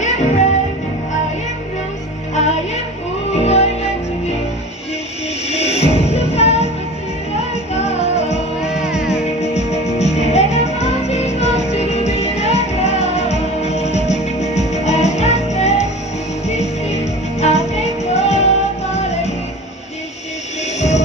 am brave, I am loose, I am who I meant to be. This is me. Look how I go. And I'm marching on to the end. And I said, this is, I make love all I need. This is me.